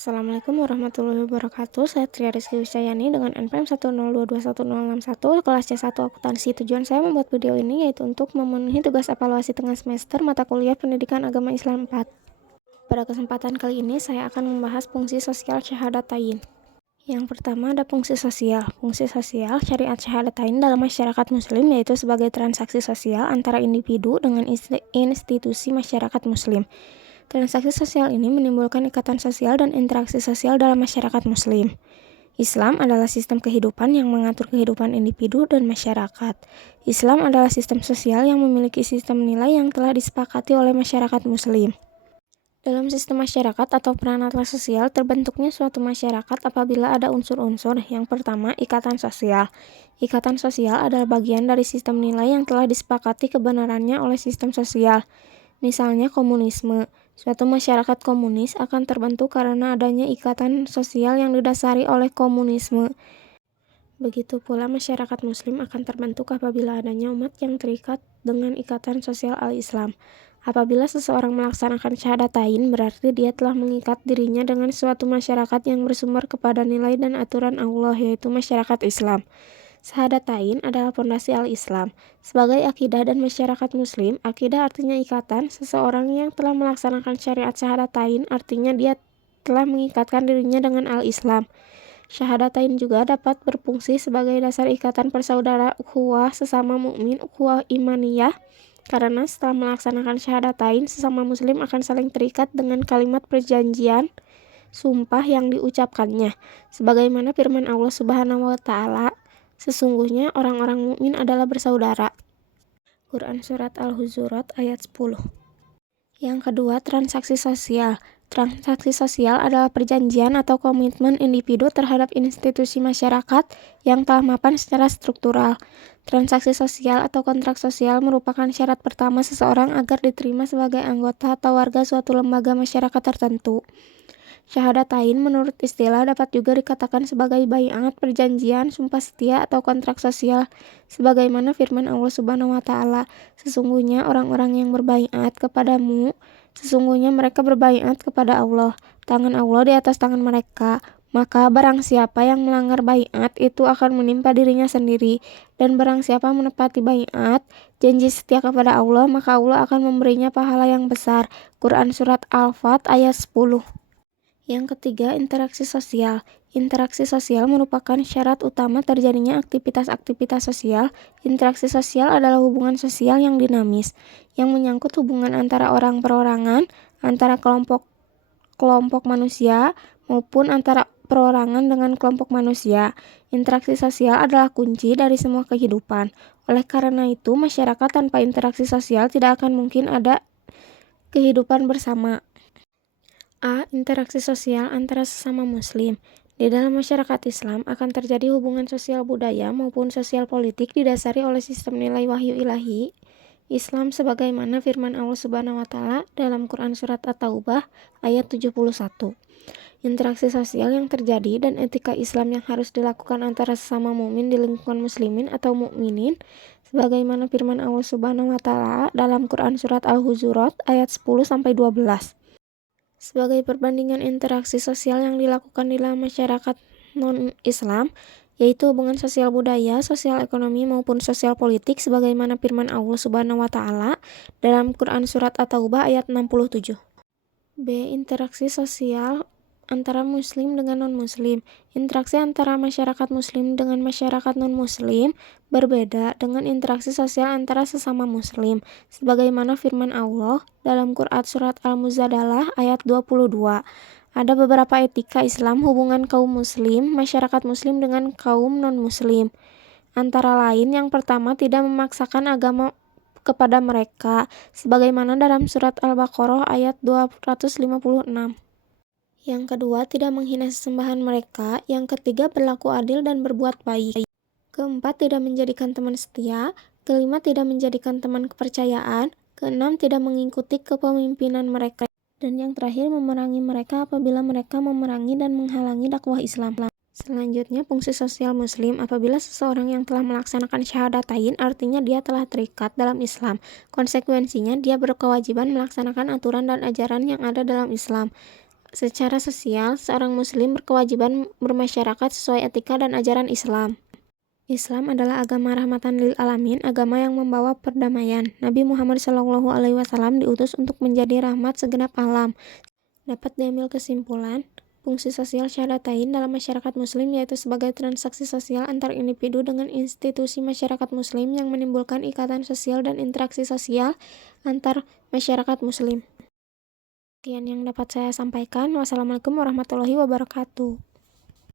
Assalamualaikum warahmatullahi wabarakatuh. Saya Tria Rizky Wisyayani dengan NPM 1022161 kelas C1 akuntansi. Tujuan saya membuat video ini yaitu untuk memenuhi tugas evaluasi tengah semester mata kuliah Pendidikan Agama Islam 4. Pada kesempatan kali ini saya akan membahas fungsi sosial syahadatain. Yang pertama ada fungsi sosial. Fungsi sosial syariat syahadatain dalam masyarakat muslim yaitu sebagai transaksi sosial antara individu dengan institusi masyarakat muslim. Transaksi sosial ini menimbulkan ikatan sosial dan interaksi sosial dalam masyarakat muslim. Islam adalah sistem kehidupan yang mengatur kehidupan individu dan masyarakat. Islam adalah sistem sosial yang memiliki sistem nilai yang telah disepakati oleh masyarakat muslim. Dalam sistem masyarakat atau peranata sosial, terbentuknya suatu masyarakat apabila ada unsur-unsur. Yang pertama, ikatan sosial. Ikatan sosial adalah bagian dari sistem nilai yang telah disepakati kebenarannya oleh sistem sosial. Misalnya komunisme. Suatu masyarakat komunis akan terbentuk karena adanya ikatan sosial yang didasari oleh komunisme. Begitu pula masyarakat muslim akan terbentuk apabila adanya umat yang terikat dengan ikatan sosial al-Islam. Apabila seseorang melaksanakan syahadatain, berarti dia telah mengikat dirinya dengan suatu masyarakat yang bersumber kepada nilai dan aturan Allah, yaitu masyarakat Islam. Syahadatain adalah fondasi al-Islam. Sebagai akidah dan masyarakat muslim, akidah artinya ikatan. Seseorang yang telah melaksanakan syariat syahadatain artinya dia telah mengikatkan dirinya dengan al-Islam. Syahadatain juga dapat berfungsi sebagai dasar ikatan persaudara ukhuwah sesama mukmin, ukhuwah imaniyah, karena setelah melaksanakan syahadatain, sesama muslim akan saling terikat dengan kalimat perjanjian sumpah yang diucapkannya. Sebagaimana firman Allah Subhanahu wa taala, sesungguhnya orang-orang mukmin adalah bersaudara. Quran Surat Al-Hujurat ayat 10. Yang kedua, transaksi sosial. Transaksi sosial adalah perjanjian atau komitmen individu terhadap institusi masyarakat yang telah mapan secara struktural. Transaksi sosial atau kontrak sosial merupakan syarat pertama seseorang agar diterima sebagai anggota atau warga suatu lembaga masyarakat tertentu. Syahadatain menurut istilah dapat juga dikatakan sebagai bai'at, perjanjian, sumpah setia, atau kontrak sosial. Sebagaimana firman Allah Subhanahu wa taala, sesungguhnya orang-orang yang berbai'at kepadamu, sesungguhnya mereka berbai'at kepada Allah. Tangan Allah di atas tangan mereka. Maka barang siapa yang melanggar bai'at itu akan menimpa dirinya sendiri. Dan barang siapa menepati bai'at, janji setia kepada Allah, maka Allah akan memberinya pahala yang besar. Quran Surat Al-Fat ayat 10. Yang ketiga, interaksi sosial. Interaksi sosial merupakan syarat utama terjadinya aktivitas-aktivitas sosial. Interaksi sosial adalah hubungan sosial yang dinamis, yang menyangkut hubungan antara orang perorangan, antara kelompok manusia, maupun antara perorangan dengan kelompok manusia. Interaksi sosial adalah kunci dari semua kehidupan. Oleh karena itu, masyarakat tanpa interaksi sosial tidak akan mungkin ada kehidupan bersama. A. Interaksi sosial antara sesama muslim. Di dalam masyarakat Islam akan terjadi hubungan sosial budaya maupun sosial politik didasari oleh sistem nilai wahyu ilahi Islam sebagaimana firman Allah Subhanahu wa taala dalam Quran Surat At-Taubah ayat 71. Interaksi sosial yang terjadi dan etika Islam yang harus dilakukan antara sesama mukmin di lingkungan muslimin atau mukminin sebagaimana firman Allah Subhanahu wa taala dalam Quran Surat Al-Hujurat ayat 10-12. Sebagai perbandingan interaksi sosial yang dilakukan di dalam masyarakat non-Islam, yaitu hubungan sosial budaya, sosial ekonomi, maupun sosial politik, sebagaimana firman Allah Subhanahu wa taala dalam Quran Surat At-Taubah ayat 67. B. Interaksi sosial antara muslim dengan non-muslim. Interaksi antara masyarakat muslim dengan masyarakat non-muslim berbeda dengan interaksi sosial antara sesama muslim. Sebagaimana firman Allah dalam Quran Surat Al-Mujadalah ayat 22. Ada beberapa etika Islam hubungan kaum muslim, masyarakat muslim dengan kaum non-muslim. Antara lain, yang pertama, tidak memaksakan agama kepada mereka, sebagaimana dalam Surat Al-Baqarah ayat 256. Yang kedua, tidak menghina sesembahan mereka. Yang ketiga, berlaku adil dan berbuat baik. Keempat, tidak menjadikan teman setia. Kelima, tidak menjadikan teman kepercayaan. Keenam, tidak mengikuti kepemimpinan mereka. Dan yang terakhir, memerangi mereka apabila mereka memerangi dan menghalangi dakwah Islam. Selanjutnya, fungsi sosial muslim. Apabila seseorang yang telah melaksanakan syahadatain, artinya dia telah terikat dalam Islam. Konsekuensinya, dia berkewajiban melaksanakan aturan dan ajaran yang ada dalam Islam. Secara sosial, seorang muslim berkewajiban bermasyarakat sesuai etika dan ajaran Islam. Islam adalah agama rahmatan lil alamin, agama yang membawa perdamaian. Nabi Muhammad SAW diutus untuk menjadi rahmat segenap alam. Dapat diambil kesimpulan, fungsi sosial syahadatain dalam masyarakat muslim yaitu sebagai transaksi sosial antar individu dengan institusi masyarakat muslim yang menimbulkan ikatan sosial dan interaksi sosial antar masyarakat muslim. Sekian yang dapat saya sampaikan. Wassalamualaikum warahmatullahi wabarakatuh.